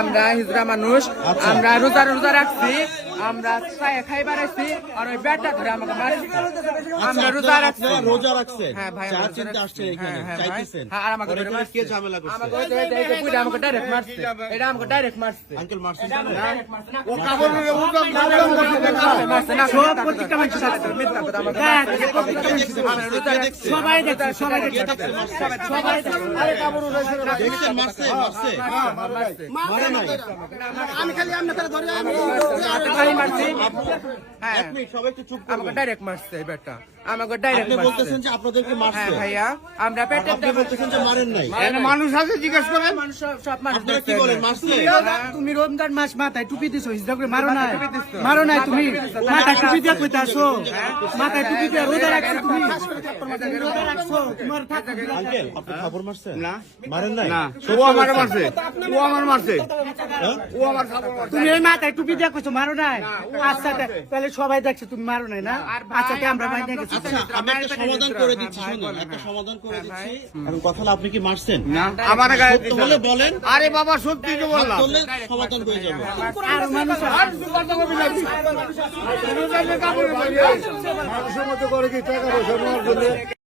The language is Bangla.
আমরা হিজড়া মানুষ, আমরা রোজা রোজা রাখছি, আমরা খাইবার আসছি আর ওই ব্যাটটা ধরে আমাকে মারছি। আমরা রোজা রাখছি, রোজা রাখছেন। হ্যাঁ ভাই, চা চিনতে আসছে এখানে চাইতেছেন। আর আমাকে ধরে মারছে। কে ঝামেলা করছে? আমাকে ডাইরেক্ট মারছে, এটা আমাকে ডাইরেক্ট মারছে। আঙ্কেল মারছেন ও কাপড় মারছে না, সব প্রত্যেকটা মানুষ সাথে মিথ্যা কথা আমাকে সবাই দেখছে, সবাই দেখছে, সবাই আরে কাপড় উড়াইছে দেখছেন মারছে মারছে মারে নাই। আমি খালি আমরা তারা ধরে আমি খালি মারছি। হ্যাঁ এক মিনিট সবাই একটু চুপ আমাকে করবেন। ডাইরেক্ট মারছে এই ব্যাটটা, আমাকে ডাইরেক্ট আপনি মারছে। বলতেছেন যে আপনাদেরকে মারছে। হ্যাঁ ভাইয়া, আমরা পেটে আপনি বলতেছেন যে মারেন নাই। মানুষ আছে জিজ্ঞেস করেন, মানুষ সব মানুষ আপনারা কি বলেন মারছে? তুমি রমজান মাস মাথায় টুপি দিছো, হিজড়া করে মারো নাই, মারো নাই। তুমি মাথায় টুপি দিয়ে কইতে আসো, মাথায় টুপি দিয়ে রোজা রাখছো, তুমি রোজা রাখছো, তোমার থাকবে। আঙ্কেল আপনি খবর মারছেন? না মারেন নাই। ও আমারে মারছে, ও আমার মারছে, ও আমার খাবার মারছে। তুমি এই মাথায় টুপি দিয়ে কইছো মারো নাই। আচ্ছা তাহলে সবাই দেখছে তুমি মারো নাই না। আচ্ছা আমরা বাইরে গেছি। আচ্ছা আমি একটা সমাধান করে দিচ্ছি, শুনুন একটা সমাধান করে দিচ্ছি। এখন কথা হলো আপনি কি মারছেন? আমার গায়ে সত্য হলে বলেন, আরে বাবা সত্যি তো বললাম। বললে সমাধান হয়ে যাবে। আর মানুষ মানুষের মতো করে কি টাকা পয়সা নেওয়ার জন্য